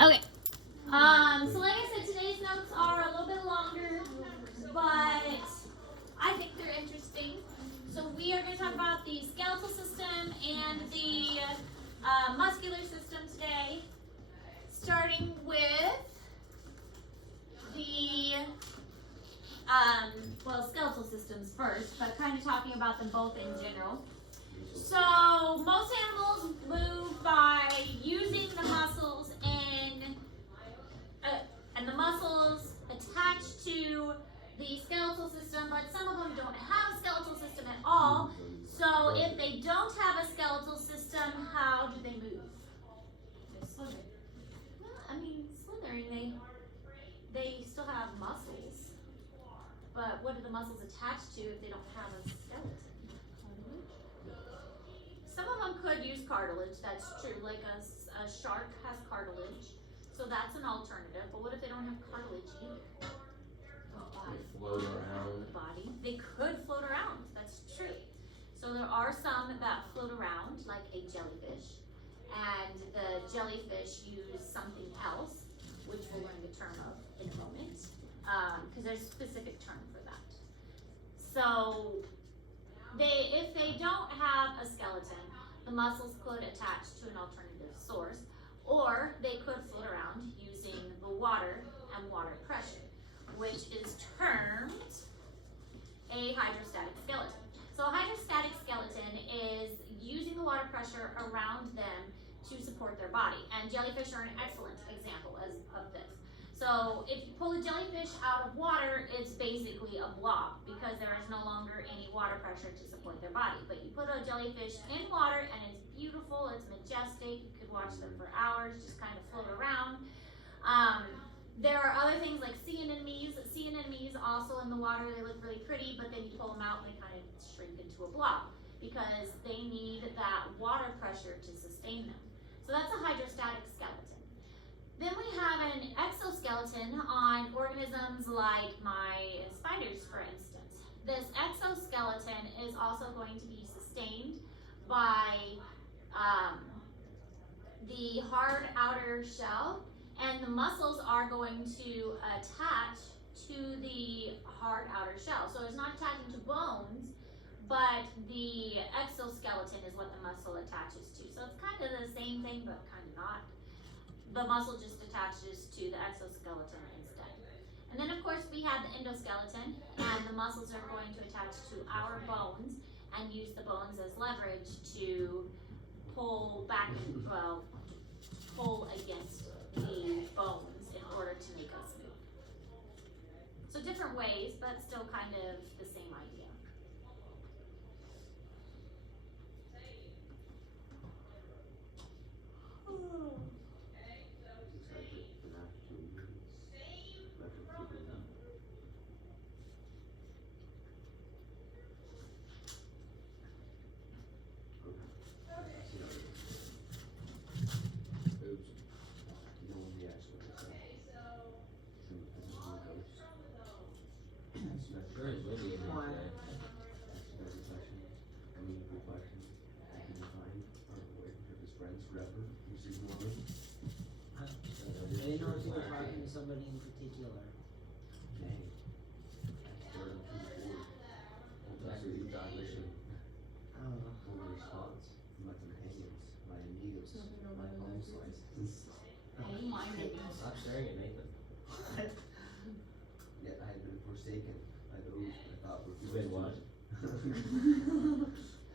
Okay. So like I said, today's notes are a little bit longer, but I think they're interesting. So we are going to talk about the skeletal system and the muscular system today, starting with the skeletal systems first, but kind of talking about them both in general. So most animals move by using the muscles and the muscles attached to the skeletal system, but some of them don't have a skeletal system at all. So if they don't have a skeletal system, how do they move? They slither. Well, I mean, slithering, they still have muscles. But what are the muscles attached to if they don't have a skeleton? Some of them could use cartilage, that's true, like a shark has cartilage, so that's an alternative. But what if they don't have cartilage either? They float around. The body. They could float around, that's true. So there are some that float around, like a jellyfish, and the jellyfish use something else, which we'll learn the term of in a moment, because there's a specific term for that. So if they don't have a skeleton, the muscles could attach to an alternative source, or they could float around using the water and water pressure, which is termed a hydrostatic skeleton. So a hydrostatic skeleton is using the water pressure around them to support their body, and jellyfish are an excellent example of this. So if you pull a jellyfish out of water, it's basically a blob because there is no longer any water pressure to support their body. But you put a jellyfish in water and it's beautiful, it's majestic, you could watch them for hours, just kind of float around. There are other things like sea anemones. Sea anemones also in the water, they look really pretty, but then you pull them out and they kind of shrink into a blob because they need that water pressure to sustain them. So that's a hydrostatic skeleton. Then we have an exoskeleton on organisms like my spiders, for instance. This exoskeleton is also going to be sustained by the hard outer shell, and the muscles are going to attach to the hard outer shell. So it's not attaching to bones, but the exoskeleton is what the muscle attaches to. So it's kind of the same thing, but kind of not. The muscle just attaches to the exoskeleton instead. And then of course we have the endoskeleton, and the muscles are going to attach to our bones and use the bones as leverage to pull back, pull against the bones in order to make us move. So different ways, but still kind of the same idea. I didn't know if you were talking to somebody in particular. Okay. Response from my companions, my amigos, my home slices. Stop staring at Nathan. Yet I had been forsaken by those I thought were You been what?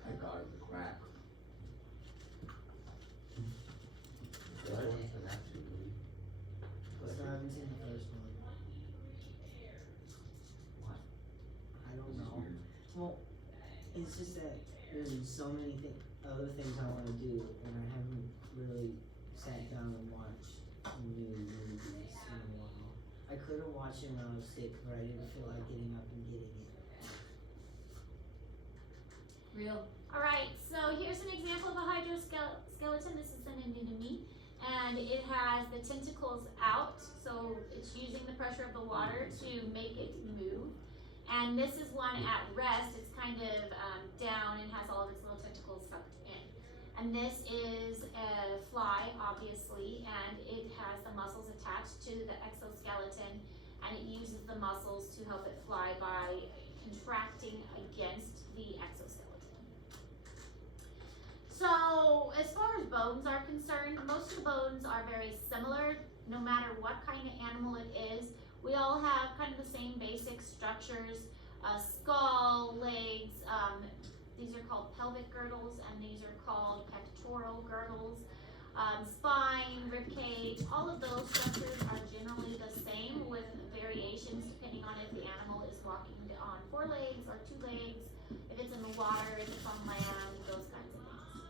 I got the crack. What? Everyone's been absolutely. So I haven't seen the first one. What? I don't know. Well, it's just that there's so many other things I want to do, and I haven't really sat down and watched new movies in a while. I could have watched it when I was sick, but I didn't feel like getting up and getting it. Real. Alright, so here's an example of a hydroskeleton. This is an anemone, and it has the tentacles out, so it's using the pressure of the water to make it move. And this is one at rest. It's kind of down and has all of its little tentacles tucked in. And this is a fly, obviously, and it has the muscles and it uses the muscles to help it fly by contracting against the exoskeleton. So as far as bones are concerned, most of the bones are very similar no matter what kind of animal it is. We all have kind of the same basic structures, skull, legs, these are called pelvic girdles, and these are called pectoral girdles. Spine, rib cage, all of those structures are generally the same with variations depending on if the animal is walking on 4 legs or 2 legs, if it's in the water, if it's on land, those kinds of things.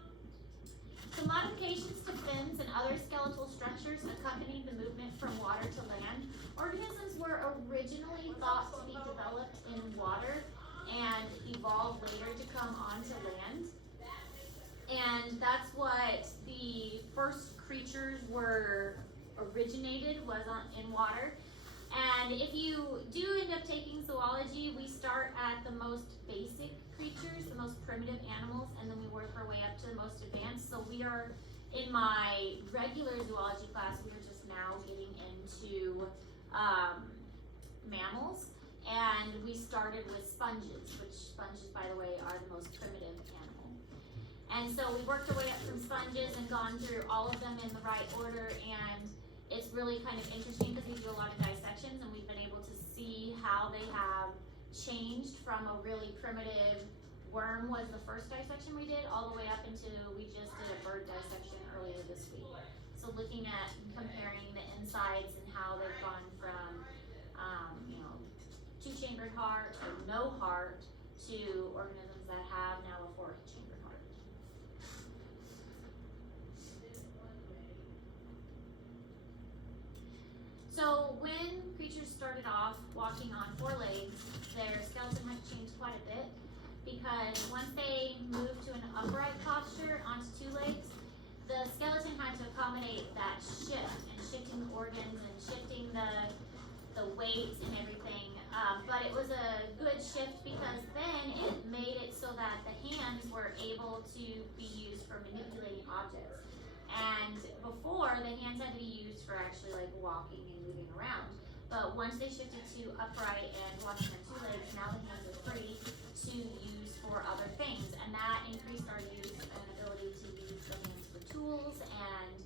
So modifications to fins and other skeletal structures accompanied the movement from water to land. Organisms were originally thought to be developed in water and evolved later to come onto land. And that's what the first creatures were originated, was in water. And if you do end up taking zoology, we start at the most basic creatures, the most primitive animals, and then we work our way up to the most advanced. So we are, in my regular zoology class, we are just now getting into mammals. And we started with sponges, which sponges, by the way, are the most primitive animal. And so we worked our way up from sponges and gone through all of them in the right order, and it's really kind of interesting because we do a lot of dissections, and we've been able to see how they have changed from a really primitive worm was the first dissection we did, all the way up into, we just did a bird dissection earlier this week. So looking at comparing the insides and how they've gone from, 2-chambered heart or no heart to organisms that have now a 4-chambered heart. So when creatures started off walking on 4 legs, their skeleton had changed quite a bit, because once they moved to an upright posture onto 2 legs, the skeleton had to accommodate that shift, and shifting the organs and shifting the weight and everything. But it was a good shift because then it made it so that the hands were able to be used for manipulating objects. And before, the hands had to be used for actually like walking and moving around. But once they shifted to upright and walking on 2 legs, now the hands are free to use for other things. And that increased our use and ability to use the hands for tools and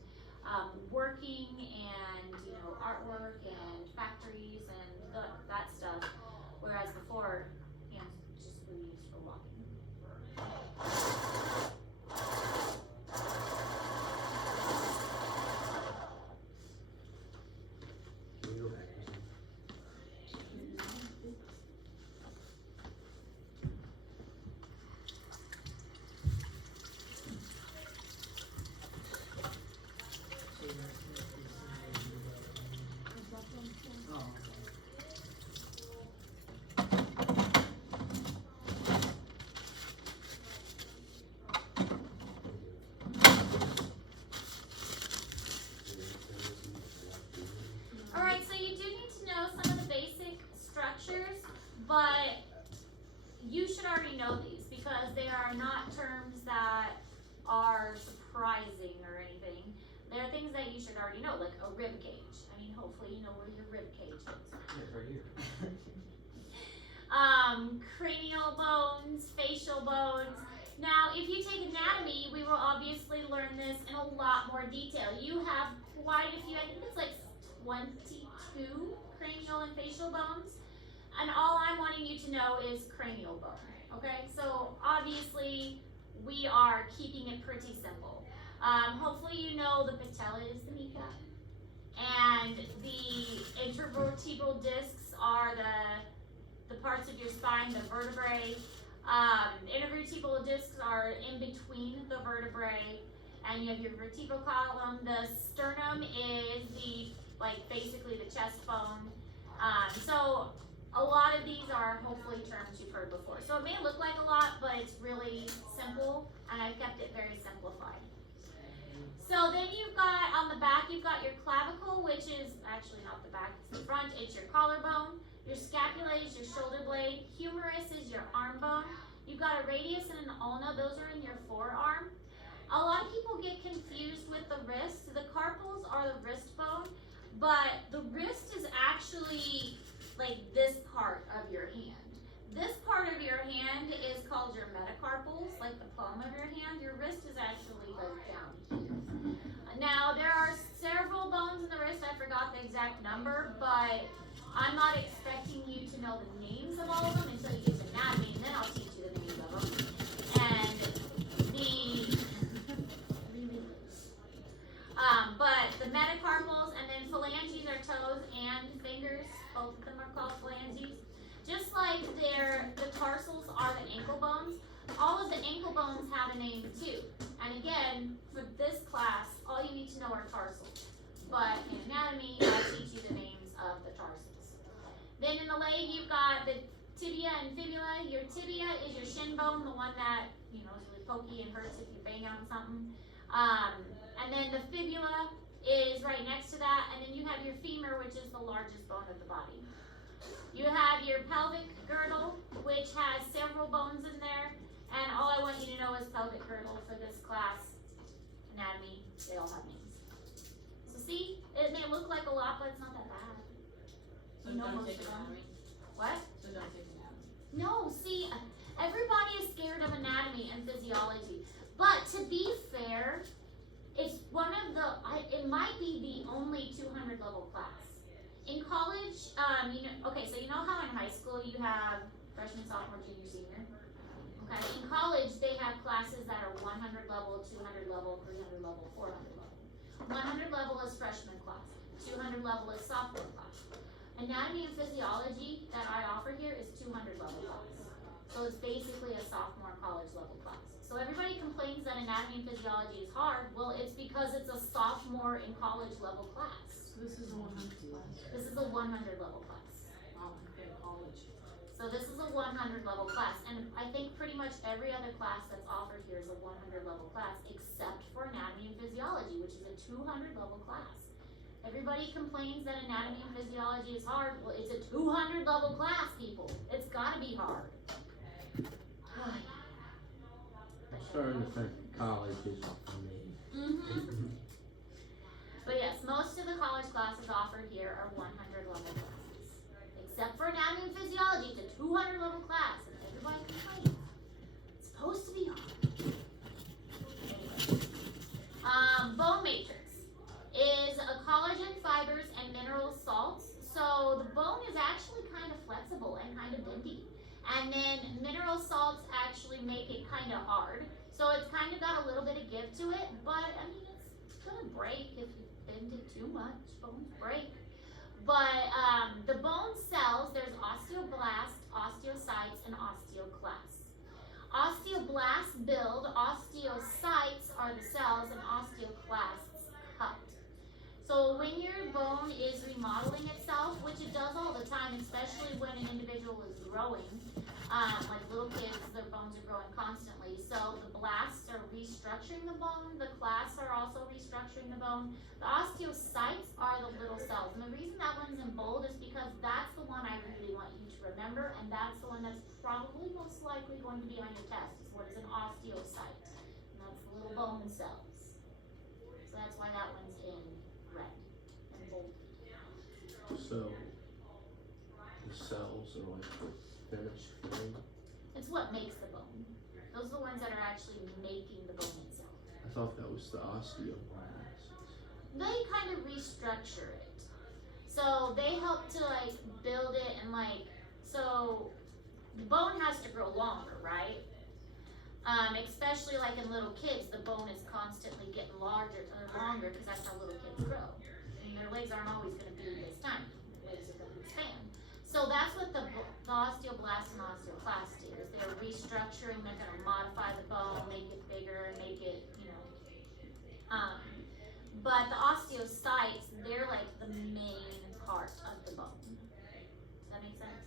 working and artwork and factories and that stuff. Whereas before, hands just were used for walking. Can we go back for Alright, so you do need to know some of the basic structures, but you should already know these because they are not terms that are surprising or anything. They're things that you should already know, like a rib cage. I mean, hopefully you know where your rib cage is. Yeah, right here. Cranial bones, facial bones. Now, if you take anatomy, we will obviously learn this in a lot more detail. You have quite a few, I think it's like 22 cranial and facial bones. And all I'm wanting you to know is cranial bone, okay? So obviously, we are keeping it pretty simple. Hopefully you know the patella is the kneecap. And the intervertebral discs are the parts of your spine, the vertebrae. Intervertebral discs are in between the vertebrae, and you have your vertebral column. The sternum is basically the chest bone. So a lot of these are hopefully terms you've heard before. So it may look like a lot, but it's really simple, and I've kept it very simplified. So then you've got, on the back, you've got your clavicle, which is actually not the back, it's the front. It's your collarbone. Your scapula is your shoulder blade. Humerus is your arm bone. You've got a radius and an ulna. Those are in your forearm. A lot of people get confused with the wrist. The carpals are the wrist bone, but the wrist is actually exact number, but I'm not expecting you to know the names of all of them until you get to anatomy, and then I'll teach you the names of them. And but the metacarpals and then phalanges are toes and fingers. Both of them are called phalanges. Just like the tarsals are the ankle bones, all of the ankle bones have a name too. And again, for this class, all you need to know are tarsals. But in anatomy, I'll teach you the names of the tarsals. Then in the leg, you've got the tibia and fibula. Your tibia is your shin bone, the one that, is really pokey and hurts if you bang on something. And then the fibula is right next to that. And then you have your femur, which is the largest bone of the body. You have your pelvic girdle, which has several bones in there. And all I want you to know is pelvic girdle for this class. Anatomy, they all have names. So see, it may look like a lot, but it's not that bad. So You know don't most take of them. anatomy. What? So don't take anatomy. No, see, everybody is scared of anatomy and physiology. But to be fair, it's one of it might be the only 200 level class. In college, so you know how in high school you have freshman, sophomore, junior, senior? Okay, in college they have classes that are 100 level, 200 level, 300 level, 400 level. 100 level is freshman class, 200 level is sophomore class. Anatomy and physiology that I offer here is 200 level class. So it's basically a sophomore college level class. So everybody complains that anatomy and physiology is hard. Well, it's because it's a sophomore in college level class. So this is a 100 class. This is a 100 level class. Wow, okay, college. So this is a 100 level class, and I think pretty much every other class that's offered here is a 100 level class, except for anatomy and physiology, which is a 200 level class. Everybody complains that anatomy and physiology is hard. Well, it's a 200 level class, people. It's gotta be hard. I'm starting to think college isn't for me. But yes, most of the college classes offered here are 100 level classes. Except for anatomy and physiology, it's a 200 level class, and everybody complains. It's supposed to be hard. Anyway. Bone matrix is a collagen, fibers, and mineral salts. So the bone is actually kind of flexible and kind of bendy. And then mineral salts actually make it kind of hard. So it's kind of got a little bit of give to it, but I mean, it's gonna break if you bend it too much. Bones break. But the bone cells, there's osteoblasts, osteocytes, and osteoclasts. Osteoblasts build, osteocytes are the cells, and osteoclasts cut. So when your bone is remodeling itself, which it does all the time, especially when an individual is growing, like little kids, their bones are growing constantly. So the blasts are restructuring the bone, the clasts are also restructuring the bone. The osteocytes are the little cells. And the reason that one's in bold is because that's the one I really want you to remember, and that's the one that's probably most likely going to be on your test, is what is an osteocyte. And that's the little bone cells. So that's why that one's in red and bold. So, the cells are like the finished thing. It's what makes the bone. Those are the ones that are actually making the bone itself. I thought that was the osteoblasts. They kind of restructure it. So they help to like build it and so the bone has to grow longer, right? Especially like in little kids, the bone is constantly getting larger and longer because that's how little kids grow. And their legs aren't always going to be this tiny. Their legs are going to expand. So that's what the osteoblasts and osteoclasts do, is they're restructuring, they're going to modify the bone, make it bigger, make it, but the osteocytes, they're like the main part of the bone. Does that make sense?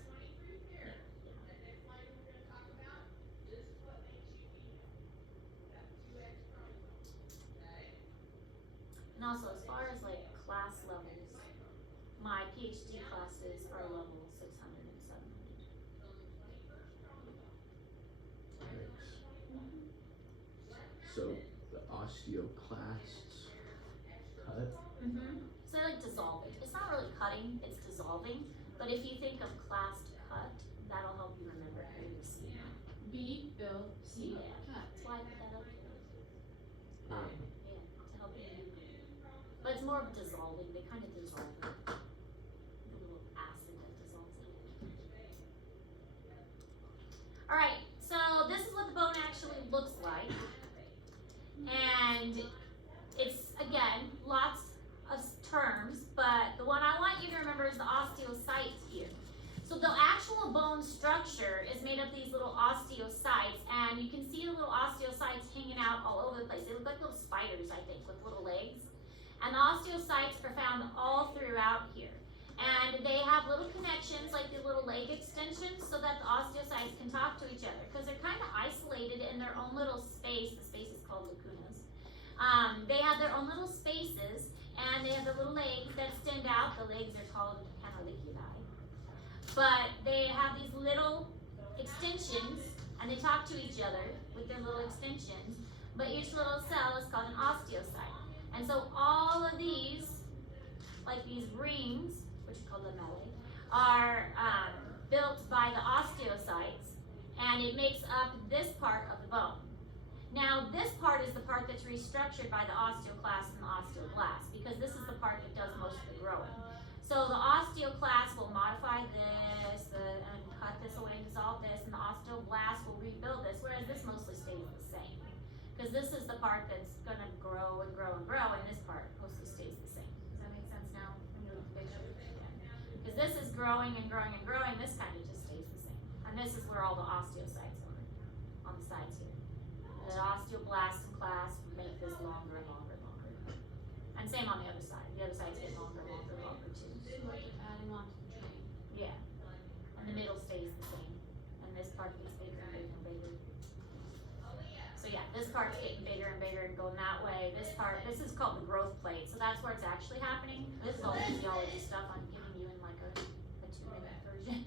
And also, as far as like class levels, my PhD classes are level 600 and 700. So, the osteoclasts cut. So they like dissolve it. It's not really cutting, it's dissolving. But if you think of classed cut, that'll help you remember A-C. B, L, C, Yeah. cut. That's why I put that up there. Yeah. Yeah, to help you remember. But it's more of dissolving, they kind of dissolve it. Alright, so this is what the bone actually looks like. And it's, again, lots of terms, but the one I want you to remember is the osteocytes here. So the actual bone structure is made of these little osteocytes, and you can see the little osteocytes hanging out all over the place. They look like little spiders, I think, with little legs. And the osteocytes are found all throughout here. And they have little connections, like the little leg extensions, so that the osteocytes can talk to each other, because they're kind of isolated in their own little space. The space is called lacunas. They have their own little spaces, and they have the little legs that extend out. The legs are called canaliculi. But they have these little extensions, and they talk to each other with their little extensions, but each little cell is called an osteocyte. And so all of these, like these rings, which are called lamellae, are built by the osteocytes, and it makes up this part of the bone. Now, this part is the part that's restructured by the osteoclast and the osteoblast, because this is the part that does most of the growing. So the osteoclast will modify this and cut this away and dissolve this, and the osteoblast will rebuild this, whereas this mostly stays the same. Because this is the part that's going to grow and grow and grow, and this part mostly stays the same. Does that make sense now? When you look at the picture? Because this is growing and growing and growing, this kind of just stays the same. And this is where all the osteocytes are, on the sides here. The osteoblast and clast make this longer and longer and longer. And same on the other side. The other sides get longer and longer and longer too. So like adding on to the train. Yeah. And the middle stays the same. And this part gets bigger and bigger and bigger. So yeah, this part's getting bigger and bigger and going that way. This is called the growth plate. So that's where it's actually happening. This is all physiology stuff I'm giving you in like a 2-minute version.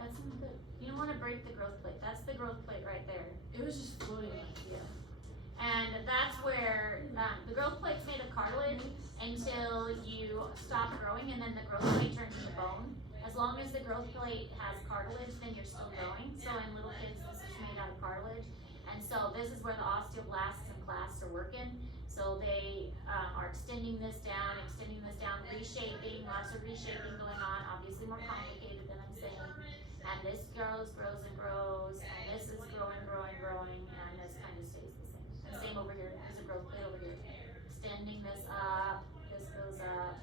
That's not good. You don't want to break the growth plate. That's the growth plate right there. It was just floating like, yeah. And that's where the growth plate's made of cartilage until you stop growing, and then the growth plate turns into bone. As long as the growth plate has cartilage, then you're still growing. So in little kids, this is made out of cartilage. And so this is where the osteoblasts and clasts are working. So they are extending this down, reshaping, lots of reshaping going on, obviously more complicated than I'm saying. And this grows and grows, and this is growing, and this kind of stays the same. And same over here, there's a growth plate over here. Extending this up, this goes up.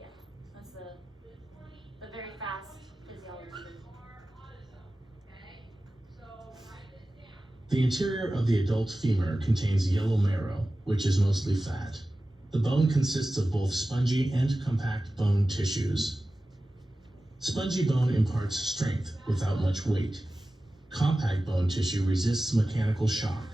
Yeah, that's the very fast physiology. The interior of the adult femur contains yellow marrow, which is mostly fat. The bone consists of both spongy and compact bone tissues. Spongy bone imparts strength without much weight. Compact bone tissue resists mechanical shock.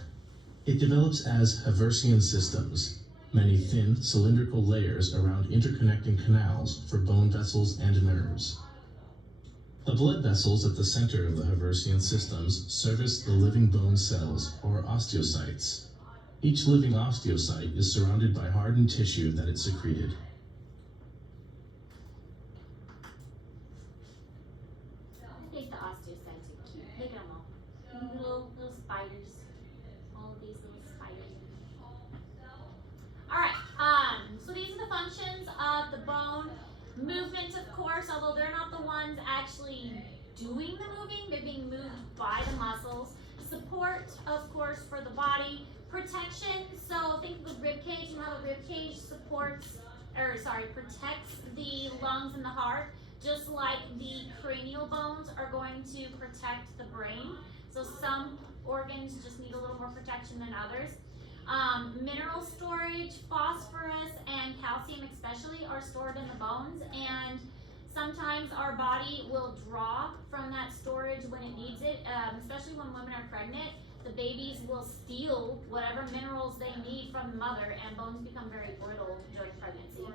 It develops as Haversian systems, many thin, cylindrical layers around interconnecting canals for bone vessels and nerves. The blood vessels at the center of the Haversian systems service the living bone cells, or osteocytes. Each living osteocyte is surrounded by hardened tissue that it secreted. I think the osteocytes are cute. Look at them all. Little spiders. All of these little spiders. Alright, so these are the functions of the bone. Movement, of course, although they're not the ones actually doing the moving, they're being moved by the muscles. Support, of course, for the body. Protection, so think of the rib cage, and how the rib cage protects the lungs and the heart, just like the cranial bones are going to protect the brain. So some organs just need a little more protection than others. Mineral storage, phosphorus and calcium especially are stored in the bones, and sometimes our body will draw from that storage when it needs it, especially when women are pregnant. The babies will steal whatever minerals they need from the mother, and bones become very brittle during pregnancy.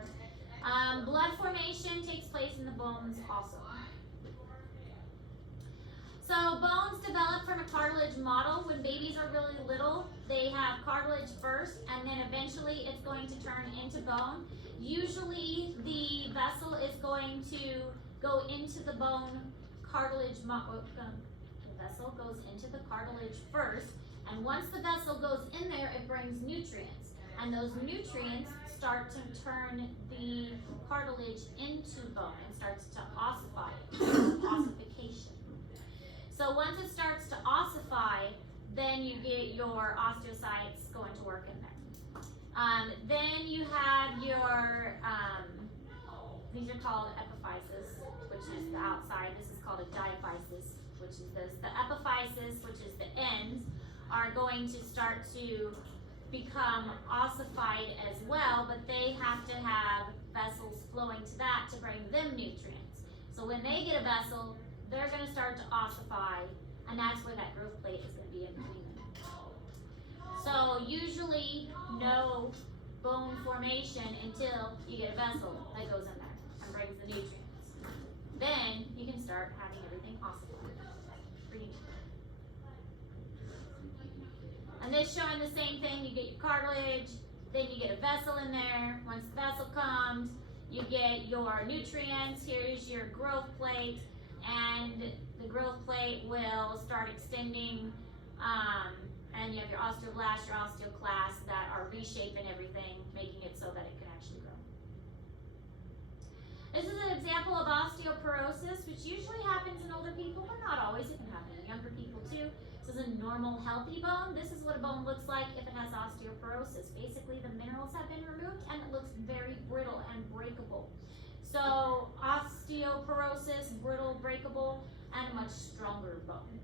Blood formation takes place in the bones also. So bones develop from a cartilage model. When babies are really little, they have cartilage first, and then eventually it's going to turn into bone. Usually the vessel is going to go into the bone cartilage model. The vessel goes into the cartilage first, and once the vessel goes in there, it brings nutrients. and those nutrients start to turn the cartilage into bone and starts to ossify it, ossification. So once it starts to ossify, then you get your osteocytes going to work in there. Then you have your, these are called epiphysis, which is the outside. This is called a diaphysis, which is this. The epiphysis, which is the ends, are going to start to become ossified as well, but they have to have vessels flowing to that to bring them nutrients. So when they get a vessel, they're going to start to ossify, and that's where that growth plate is going to be in between them. So usually no bone formation until you get a vessel that goes in there and brings the nutrients. Then you can start having everything ossified. Pretty neat. And this showing the same thing. You get your cartilage, then you get a vessel in there. Once the vessel comes, you get your nutrients. Here's your growth plate, and the growth plate will start extending, and you have your osteoblasts, your osteoclasts that are reshaping everything, making it so that it can actually grow. This is an example of osteoporosis, which usually happens in older people, but not always. It can happen in younger people too. This is a normal, healthy bone. This is what a bone looks like if it has osteoporosis. Basically, the minerals have been removed and it looks very brittle and breakable. So, osteoporosis, brittle, breakable, and a much stronger bone.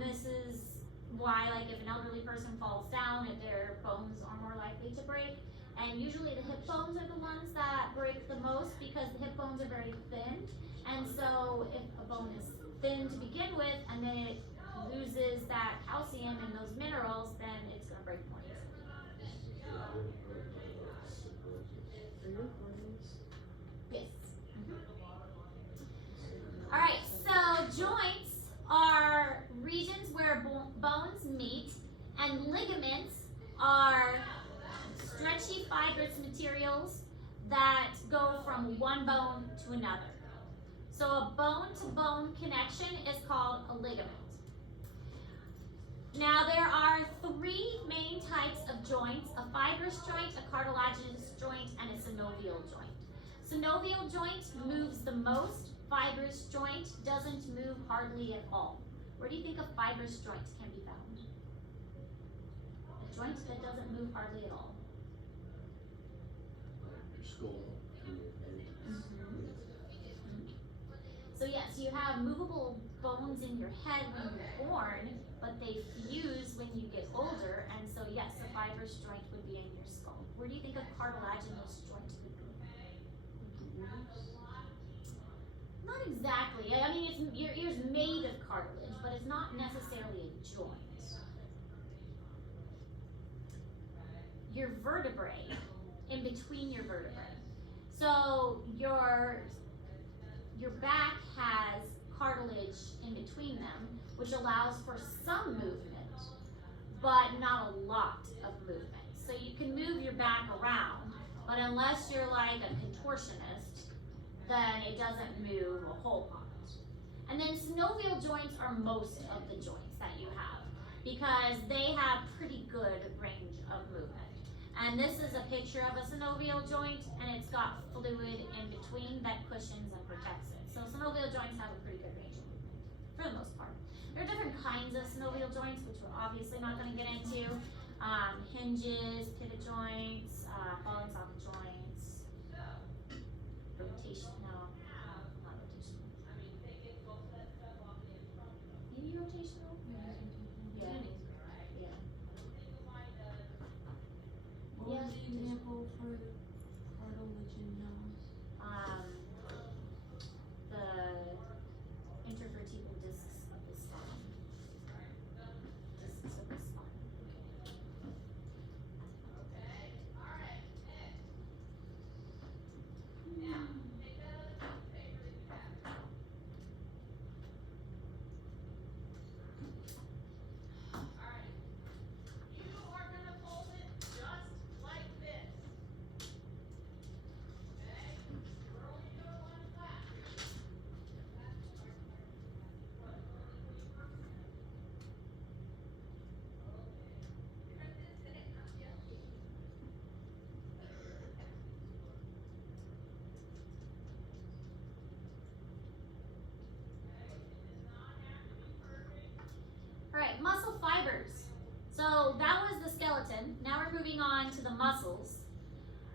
This is why, like, if an elderly person falls down, their bones are more likely to break. And usually the hip bones are the ones that break the most because the hip bones are very thin. And so if a bone is thin to begin with and then it loses that calcium and those minerals, then it's going to break more easily. Yes. All right, so joints are regions where bones meet, and ligaments are stretchy fibrous materials that go from one bone to another. So a bone-to-bone connection is called a ligament. Now there are three main types of joints: a fibrous joint, a cartilaginous joint, and a synovial joint. Synovial joint moves the most. Fibrous joint doesn't move hardly at all. Where do you think a fibrous joint can be found? A joint that doesn't move hardly at all. Your skull, your head. So yes, you have movable bones in your head when you're born, but they fuse when you get older, and so yes, a fibrous joint would be in your skull. Where do you think a cartilaginous joint would be? Not exactly. I mean, your ear's made of cartilage, but it's not necessarily a joint. Your vertebrae, in between your vertebrae. So your back has cartilage in between them, which allows for some movement, but not a lot of movement. So you can move your back around, but unless you're like a contortionist, then it doesn't move a whole lot. And then synovial joints are most of the joints that you have because they have pretty good range of movement. And this is a picture of a synovial joint, and it's got fluid in between that cushions and protects it. So synovial joints have a pretty good range of movement, for the most part. There are different kinds of synovial joints, which we're obviously not going to get into. Hinges, pivot joints, ball and socket joints, rotation, no, not rotational. Maybe rotational? Yeah. Yeah. What was the example for cartilage and nose? The intervertebral discs of the spine. Discs of the spine. we're moving on to the muscles.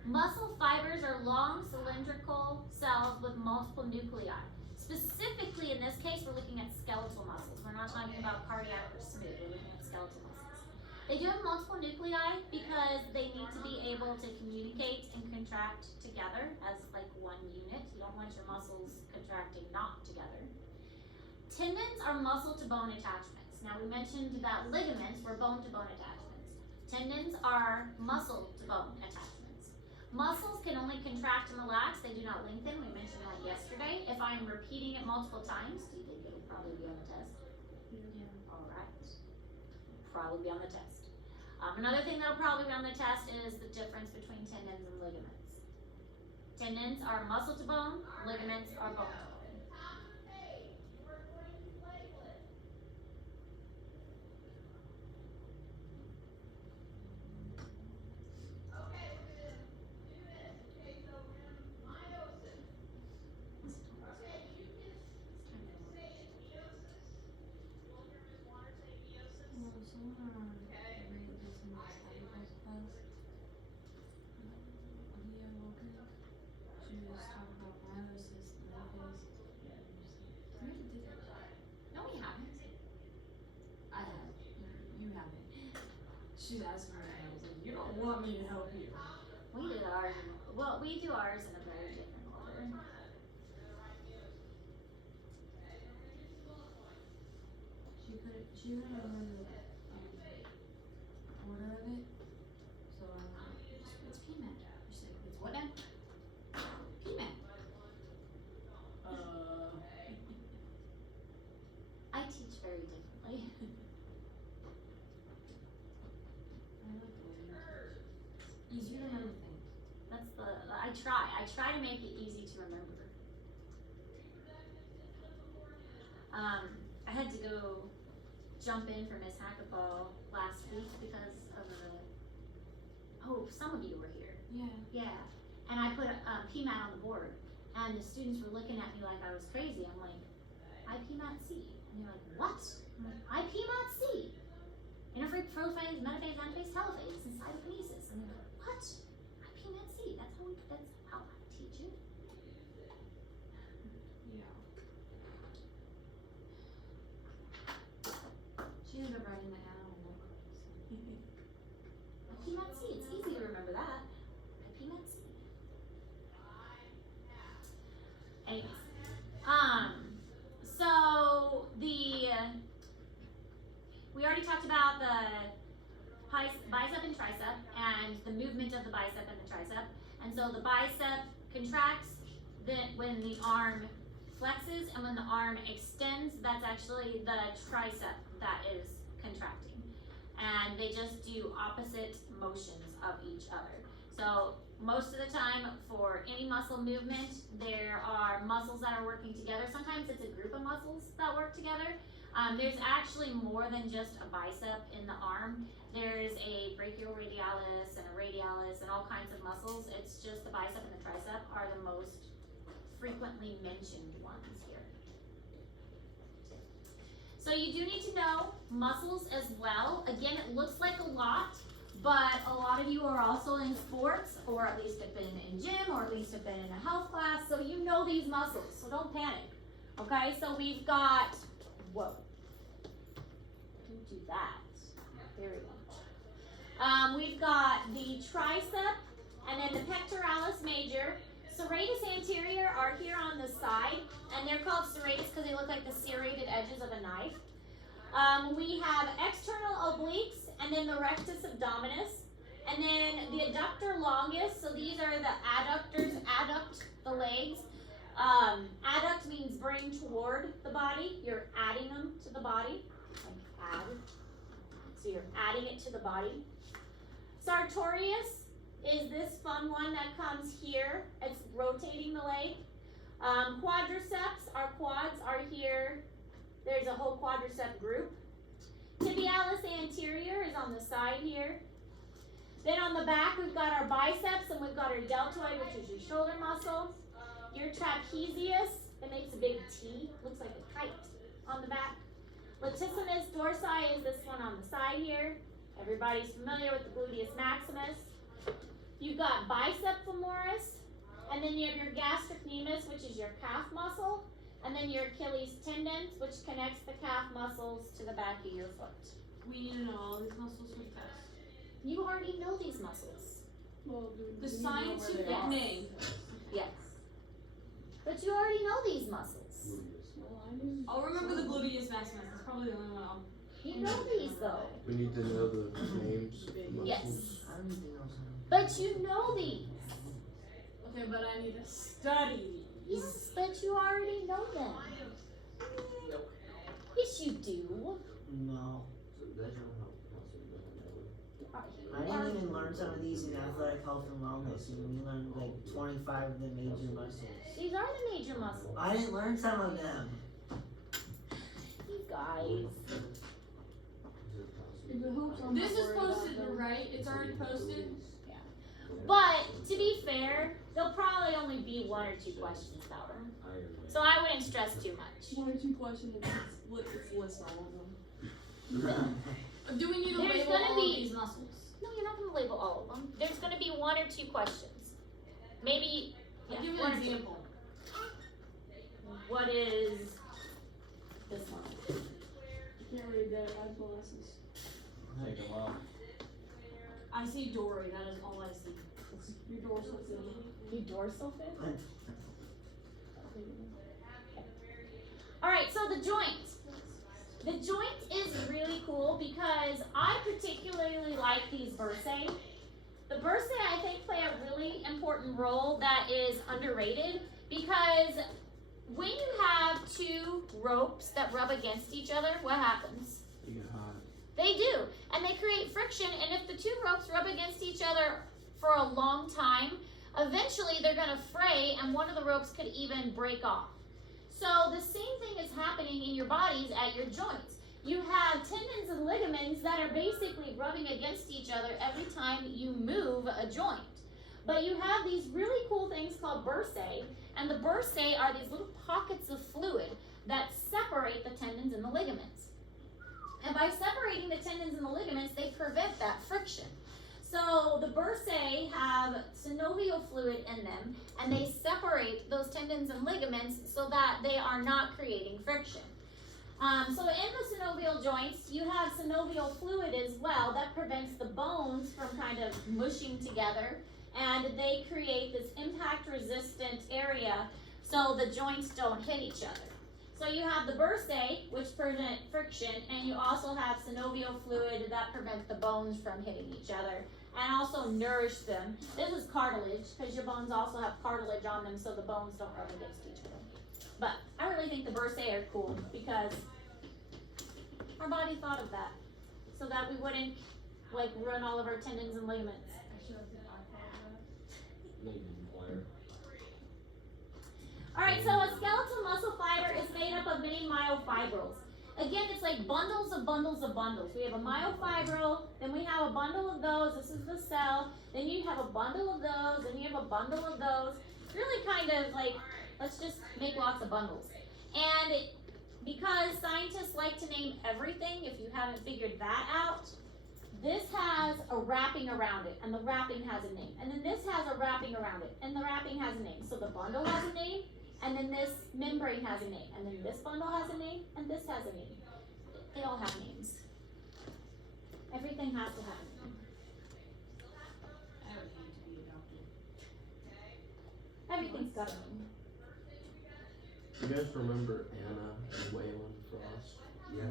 Muscle fibers are long cylindrical cells with multiple nuclei. Specifically in this case, we're looking at skeletal muscles. We're not talking about cardiac or smooth, we're looking at skeletal muscles. They do have multiple nuclei because they need to be able to communicate and contract together as like one unit. You don't want your muscles contracting not together. Tendons are muscle to bone attachments. Now we mentioned that ligaments were bone to bone attachments. Tendons are muscle to bone attachments. Muscles can only contract and relax, they do not lengthen. We mentioned that yesterday. If I'm repeating it multiple times, do you think it'll probably be on the test? Yeah. Alright. Probably be on the test. Another thing that'll probably be on the test is the difference between tendons and ligaments. Tendons are muscle to bone, ligaments are bone to bone. Well, someone on the radio did some Skeletal class. Leah Wilkin. She was talking about meiosis and lupus. We already did that. No, we haven't. I have. You haven't. She's asking me, and I was like, you don't want me to help you. We did ours, well, we do ours in a very different order. She couldn't remember the order of it. So I was like, What's PMAT? She said, it's what now? PMAT. I teach very differently. I like the way you teach. Easier to remember things. That's I try to make it easy to remember. I had to go jump in for Miss Hackapaw last week because of some of you were here. Yeah. Yeah, and I put PMAT on the board, and the students were looking at me like I was crazy. I'm like, I PMAT C, and they're like, what? I'm like, I PMAT C. Interphase, prophase, metaphase, anaphase, telophase, and cytokinesis. And they're like, what? I PMAT C. That's how I teach it. Yeah. She ended up writing my animal book. I PMAT C. It's easy to remember that. I PMAT C. Anyways, so we already talked about the bicep and tricep and the movement of the bicep and the tricep. And so the bicep contracts when the arm flexes, and when the arm extends, that's actually the tricep that is contracting. And they just do opposite motions of each other. So most of the time for any muscle movement, there are muscles that are working together. Sometimes it's a group of muscles that work together. There's actually more than just a bicep in the arm. There's a brachioradialis and a radialis and all kinds of muscles. It's just the bicep and the tricep are the most frequently mentioned ones here. So you do need to know muscles as well. Again, it looks like a lot, but a lot of you are also in sports, or at least have been in gym, or at least have been in a health class, so you know these muscles, so don't panic. Okay, so we've got, whoa, don't do that. There we go. We've got the tricep, and then the pectoralis major. Serratus anterior are here on the side, and they're called serratus because they look like the serrated edges of a knife. We have external obliques, and then the rectus abdominis, and then the adductor longus. So these are the adductors, adduct the legs. Adduct means bring toward the body. You're adding them to the body, like add. So you're adding it to the body. Sartorius is this fun one that comes here. It's rotating the leg. Quadriceps, our quads are here. There's a whole quadricep group. Tibialis anterior is on the side here. Then on the back, we've got our biceps, and we've got our deltoid, which is your shoulder muscle. Your trapezius, it makes a big T, looks like a kite on the back. Latissimus dorsi is this one on the side here. Everybody's familiar with the gluteus maximus. You've got bicep femoris, and then you have your gastrocnemius, which is your calf muscle, and then your Achilles tendons, which connects the calf muscles to the back of your foot. We need to know all these muscles for the test. You already know these muscles. Well, we the need to know where scientific they are. name. Yes. But you already know these muscles. Well, I knew. I'll remember the gluteus maximus. That's probably the only one I'll. You know these though. We need to know the names of the muscles. Yes. I don't even know something. But you know these. Okay, but I need to study. Yes, but you already know them. Yes, you do. No. That's not how muscle doesn't know. I didn't even learn some of these in athletic health and wellness, and we learned like 25 of the major muscles. These are the major muscles. I didn't learn some of them. You guys. If it helps, I'm This not is worried about posted, them. right? It's already posted. But to be fair, there'll probably only be 1 or 2 questions about them. So I wouldn't stress too much. 1 or 2 questions, let's list all of them. Do we need to There's label gonna all be- of these muscles? No, you're not going to label all of them. There's going to be 1 or 2 questions. Maybe. Like, Yeah, give me 1 an or 2. example. What is this one? Can't read that, I have glasses. Take a while. I see Dory. That is all I see. Your dorsal fin. Your dorsal fin? All right, so the joint. The joint is really cool because I particularly like these bursae. The bursae, I think, play a really important role that is underrated because when you have 2 ropes that rub against each other, what happens? You get hot. They do, and they create friction, and if the 2 ropes rub against each other for a long time, eventually they're gonna fray and one of the ropes could even break off. So the same thing is happening in your bodies at your joints. You have tendons and ligaments that are basically rubbing against each other every time you move a joint. But you have these really cool things called bursae, and the bursae are these little pockets of fluid that separate the tendons and the ligaments. And by separating the tendons and the ligaments, they prevent that friction. So the bursae have synovial fluid in them, and they separate those tendons and ligaments so that they are not creating friction. So in the synovial joints, you have synovial fluid as well that prevents the bones from kind of mushing together, and they create this impact-resistant area so the joints don't hit each other. So you have the bursae, which prevent friction, and you also have synovial fluid that prevent the bones from hitting each other and also nourish them. This is cartilage, because your bones also have cartilage on them so the bones don't rub against each other. But I really think the bursae are cool because our body thought of that so that we wouldn't like ruin all of our tendons and ligaments. Alright, so a skeletal muscle fiber is made up of many myofibrils. Again, it's like bundles of bundles of bundles. We have a myofibril, then we have a bundle of those, this is the cell, then you have a bundle of those, and you have a bundle of those. Really kind of like, let's just make lots of bundles. And because scientists like to name everything, if you haven't figured that out, this has a wrapping around it, and the wrapping has a name. And then this has a wrapping around it, and the wrapping has a name. So the bundle has a name, and then this membrane has a name, and then this bundle has a name, and this has a name. They all have names. Everything has to have a name. I would need to be adopted. Everything's got a name. You guys remember Anna and Waylon Frost? Yeah.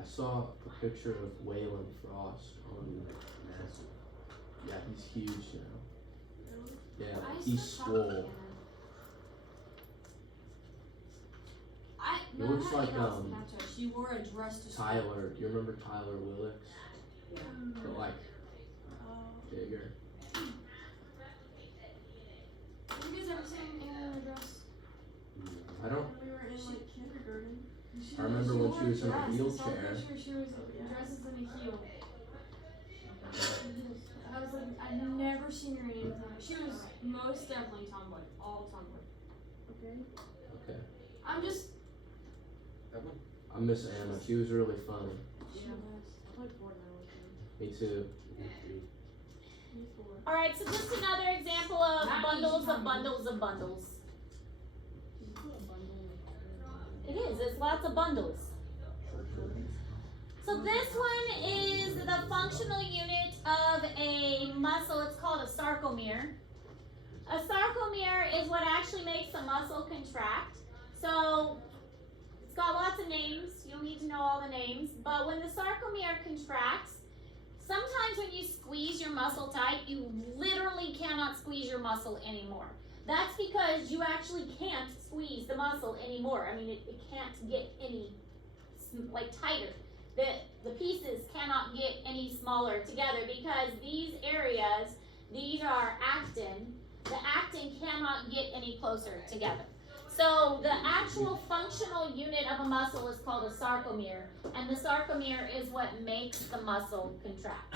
I saw a picture of Waylon Frost on. Massive. Yeah, he's huge now. Yeah, I used he's to talk to swole. Anna. He looks like, She wore a dress to school. Tyler. Do you remember Tyler Willix? But like bigger. Have you guys ever seen Anna in a dress? I don't. When we were in like kindergarten. I remember when she was in a dress. I saw wheelchair. picture, she was dresses in a heel. I was like, I've never seen her in anything. She was most definitely tomboy, all tomboy. Okay. Okay. I'm just. I miss Anna. She was really funny. Yeah. I played Fortnite with her. Me too. Me four. Alright, so just another example of Not bundles easy, of huh? bundles of bundles. Can you put a bundle of It is, it's lots of bundles. So this one is the functional unit of a muscle. It's called a sarcomere. A sarcomere is what actually makes the muscle contract. So it's got lots of names. You don't need to know all the names. But when the sarcomere contracts, sometimes when you squeeze your muscle tight, you literally cannot squeeze your muscle anymore. That's because you actually can't squeeze the muscle anymore. I mean, it can't get any tighter. The pieces cannot get any smaller together because these areas, these are actin. The actin cannot get any closer together. So the actual functional unit of a muscle is called a sarcomere, and the sarcomere is what makes the muscle contract.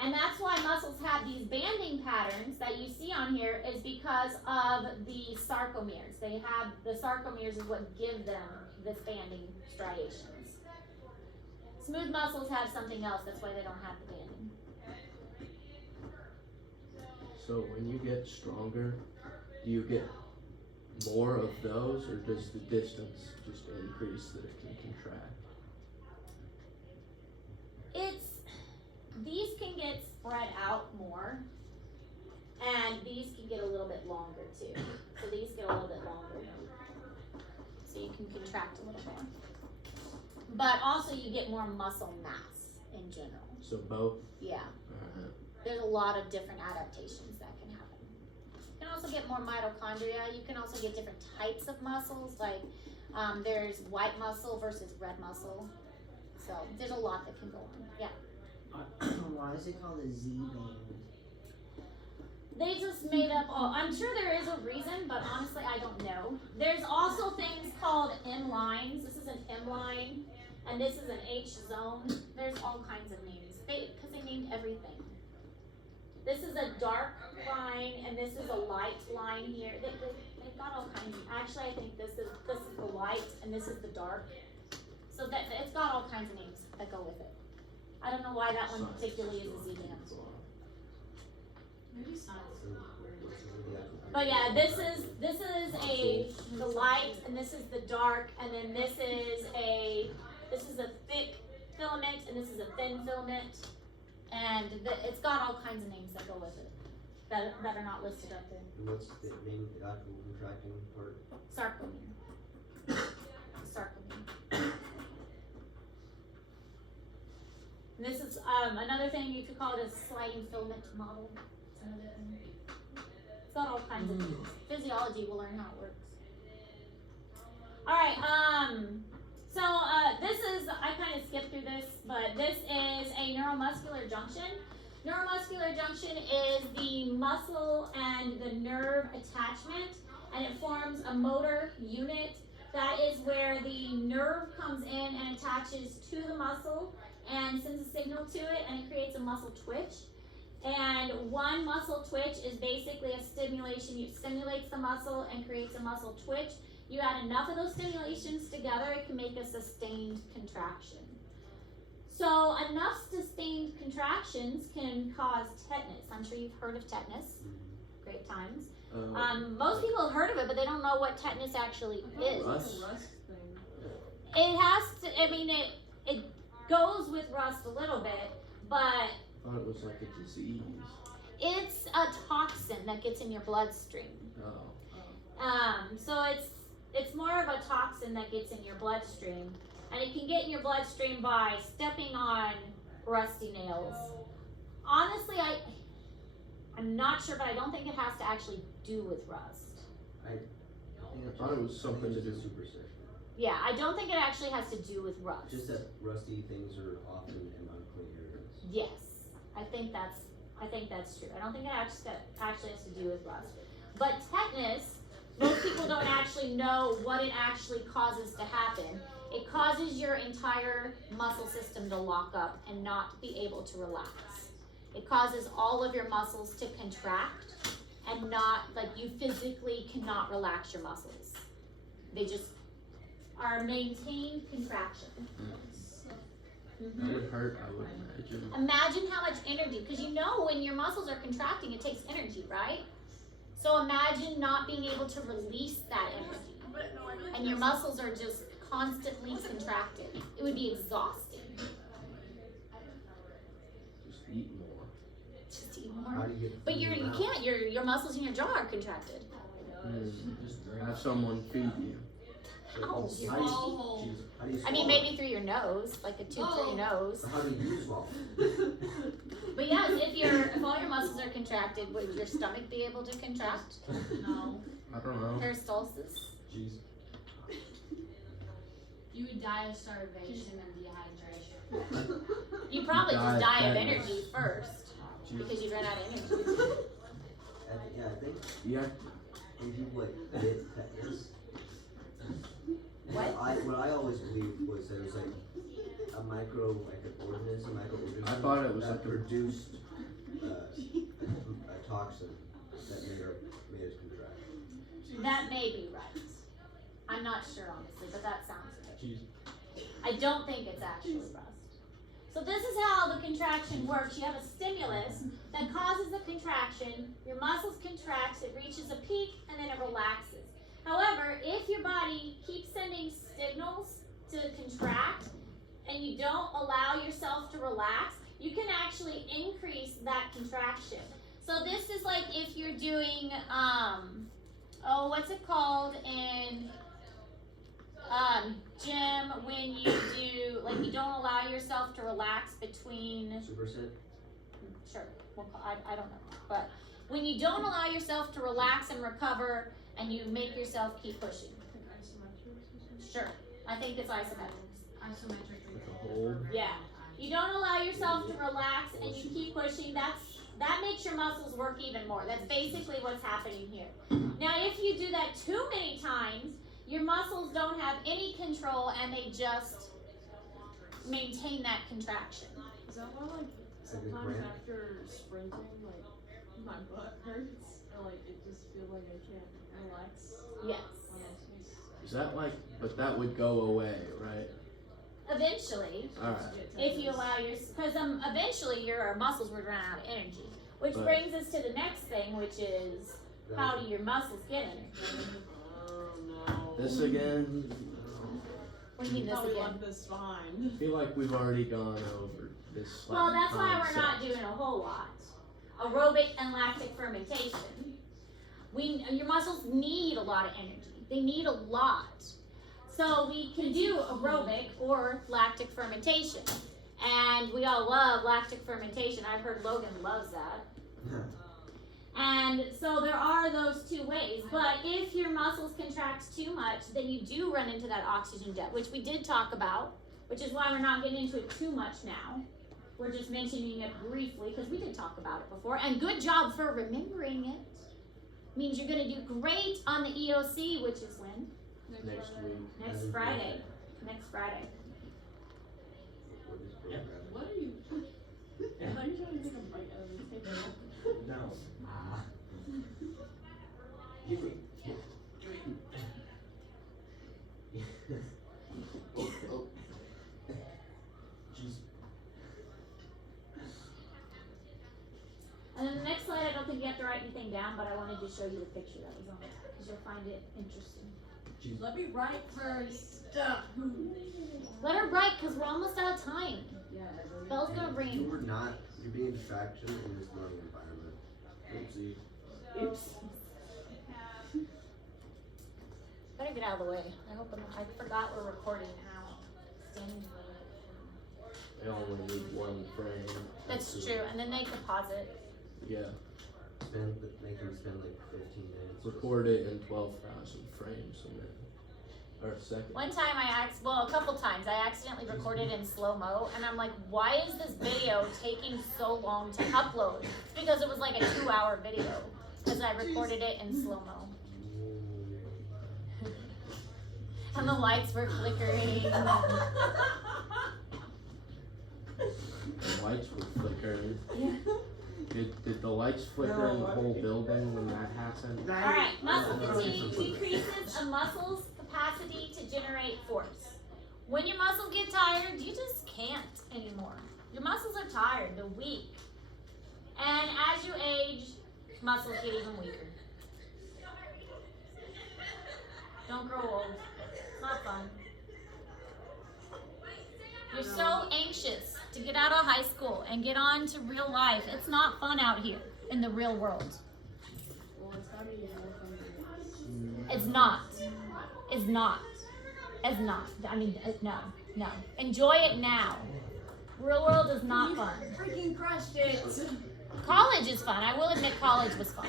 And that's why muscles have these banding patterns that you see on here, is because of the sarcomeres. The sarcomeres is what give them this banding striations. Smooth muscles have something else, that's why they don't have the banding. So when you get stronger, do you get more of those, or does the distance just increase that it can contract? These can get spread out more, and these can get a little bit longer too. So these get a little bit longer. So you can contract a little more. But also you get more muscle mass in general. So both? Yeah. Alright. There's a lot of different adaptations that can happen. You can also get more mitochondria. You can also get different types of muscles, like there's white muscle versus red muscle. So there's a lot that can go on. Yeah. Why is it called a Z-band? They just made up, I'm sure there is a reason, but honestly I don't know. There's also things called M lines. This is an M line, and this is an H zone. There's all kinds of names, because they named everything. This is a dark line, and this is a light line here. They've got all kinds. Actually, I think this is the light, and this is the dark. So that it's got all kinds of names that go with it. I don't know why that one particularly is a Z-band. Maybe science. But yeah, this is the light, and this is the dark, and then this is a thick filament, and this is a thin filament, and it's got all kinds of names that go with it that are not listed up there. And what's the name of the actual contracting part? Sarcomere. Sarcomere. And this is another thing you could call it a sliding filament model. It's another thing. It's got all kinds of things. Physiology, we'll learn how it works. Alright, so this is, I kind of skipped through this, but this is a neuromuscular junction. Neuromuscular junction is the muscle and the nerve attachment, and it forms a motor unit. That is where the nerve comes in and attaches to the muscle and sends a signal to it, and it creates a muscle twitch. And one muscle twitch is basically a stimulation. It stimulates the muscle and creates a muscle twitch. You add enough of those stimulations together, it can make a sustained contraction. So enough sustained contractions can cause tetanus. I'm sure you've heard of tetanus. Great times. Most people have heard of it, but they don't know what tetanus actually is. Rust? It has to, I mean, it goes with rust a little bit, but I thought it was like a disease. it's a toxin that gets in your bloodstream. Oh. So it's more of a toxin that gets in your bloodstream, and it can get in your bloodstream by stepping on rusty nails. Honestly, I'm not sure, but I don't think it has to actually do with rust. I thought it was something to do. Superstition. Yeah, I don't think it actually has to do with rust. Just that rusty things are often in unclean areas. Yes, I think that's true. I don't think it actually has to do with rust. But tetanus, most people don't actually know what it actually causes to happen. It causes your entire muscle system to lock up and not be able to relax. It causes all of your muscles to contract and not, like, you physically cannot relax your muscles. They just are maintained contraction. That would hurt, I would imagine. Imagine how much energy, because you know when your muscles are contracting, it takes energy, right? So imagine not being able to release that energy. And your muscles are just constantly contracted. It would be exhausting. Just eat more. Just eat How more. do you get But food in you your mouth? can't, your muscles in your jaw are contracted. Have someone feed you. How? How do you, how do you I mean, swallow? maybe through your nose, like a tube through your nose. So how do you swallow? But yes, if all your muscles are contracted, would your stomach be able to contract? No. I don't know. Peristalsis? Jeez. You would die of starvation and dehydration. You probably Die just of die of tetanus. energy first, because you run out of energy. Yeah, I think Yeah. when you get tetanus. What? What I always believed was there was like a microorganism I thought it was that like a- produced a toxin that made us contract. That may be right. I'm not sure honestly, but that sounds right. Jeez. I don't think it's actually rust. So this is how the contraction works. You have a stimulus that causes the contraction, your muscles contracts, it reaches a peak, and then it relaxes. However, if your body keeps sending signals to contract and you don't allow yourself to relax, you can actually increase that contraction. So this is like if you're doing, what's it called in gym when you do, like you don't allow yourself to relax between, Superset? sure, I don't know, but when you don't allow yourself to relax and recover and you make yourself keep pushing. Sure, I think it's isometrics. Isometric. Like a hold. Yeah. You don't allow yourself to relax and you keep pushing, that makes your muscles work even more. That's basically what's happening here. Now if you do that too many times, your muscles don't have any control and they just maintain that contraction. Is that why, like, sometimes cramp? after sprinting, like, my butt hurts, or like, it just feels like I can't relax? Yes. Is that like, but that would go away, right? Eventually, Alright. if you allow because eventually your muscles would run out of energy. Which Right. brings us to the next thing, which is how do your muscles get energy? Oh no. This again? What do you mean this Probably again? left this fine. I feel like we've already gone over this. Well, like, that's why we're concept. not doing a whole lot. Aerobic and lactic fermentation. Your muscles need a lot of energy. They need a lot. So we can do aerobic or lactic fermentation. And we all love lactic fermentation. I've heard Logan loves that. And so there are those two ways. But if your muscles contract too much, then you do run into that oxygen debt, which we did talk about, which is why we're not getting into it too much now. We're just mentioning it briefly because we did talk about it before. And good job for remembering it. Means you're going to do great on the EOC, which is when? Next week. Next Friday. Next Friday. What are you? I thought you were trying to take a bite out of this paper. No. Jeez. And then the next slide, I don't think you have to write anything down, but I wanted to show you the picture that was on it because you'll find it interesting. Let me write first. Let her write because we're almost out of time. Yeah, Belle's gonna bring. You're being a distraction in this learning environment. Oopsie. Oops. Better get out of the way. I forgot we're recording now. Standing for it. They only need one frame. That's true, and then they can pause it. Yeah. Make them spend like 15 minutes. Record it in 12,000 frames a minute. Or a second. One time a couple times, I accidentally recorded in slow-mo, and I'm like, why is this video taking so long to upload? It's because it was like a 2-hour video, because I recorded it in slow-mo. And the lights were flickering. The lights were flickering. Yeah. Did the lights flicker in the whole building when that happened? Alright, muscle fatigue decreases a muscle's capacity to generate force. When your muscles get tired, you just can't anymore. Your muscles are tired, they're weak. And as you age, muscles get even weaker. Don't grow old. It's not fun. You're so anxious to get out of high school and get on to real life. It's not fun out here in the real world. Well, it's gotta be more fun than this. It's not. It's not. It's not. I mean, no. Enjoy it now. Real world is not fun. Freaking crushed it. College is fun. I will admit college was fun.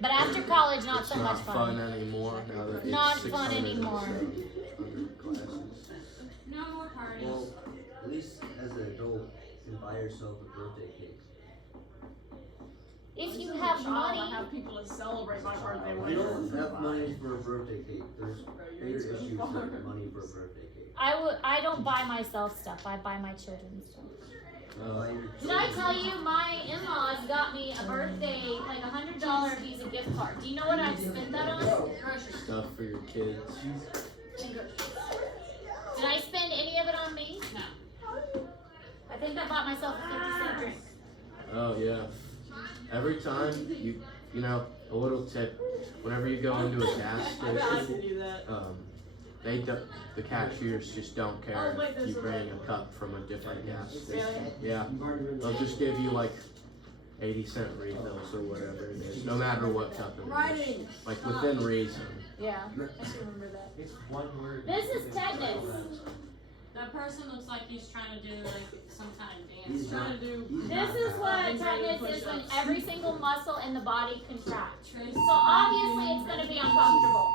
But after college, not so much Not fun fun. anymore now that it's Not fun 600 anymore. 700 classes. No more parties. Well, at least as an adult, you can buy yourself a birthday cake. If you As a have child, I money, have people to celebrate my birthday If with. you don't have money for a birthday cake, there's Bro, you're bigger too issues far. than money for a birthday cake. I don't buy myself stuff. I buy my children stuff. Buy your Did I children- tell you my in-laws got me a birthday, like $100 Visa gift card? Do you know what I spent that on? Stuff for your kids. Did I spend any of it on me? No. I think I bought myself a 50-cent drink. Oh yeah. Every time you know, a little tip. Whenever you go into a gas I bet I can station, do that. the cashiers just don't care Oh, wait, if there's you a bring red a cup from a different gas Yeah. station. Yeah. They'll just give you like 80-cent refills or whatever it is, no matter what cup it is. Writing. Like within reason. Yeah, I should remember that. It's one word. This is tetanus. That person looks like he's trying to do like some kind of dance. He's Trying not. to do. He's This not is that. what Big tetanus is when push-ups. every single muscle in the body contracts. Trace. So obviously it's gonna be uncomfortable.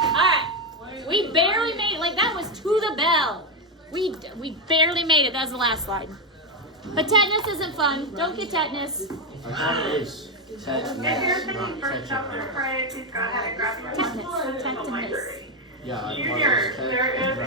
Alright, we barely made it. Like that was to the bell. We barely made it. That was the last slide. But tetanus isn't fun. Don't get tetanus. I thought it was tetanus, not tetanus. Tetanus. Tetanus. Yeah, I thought it Junior, was there is tetanus. a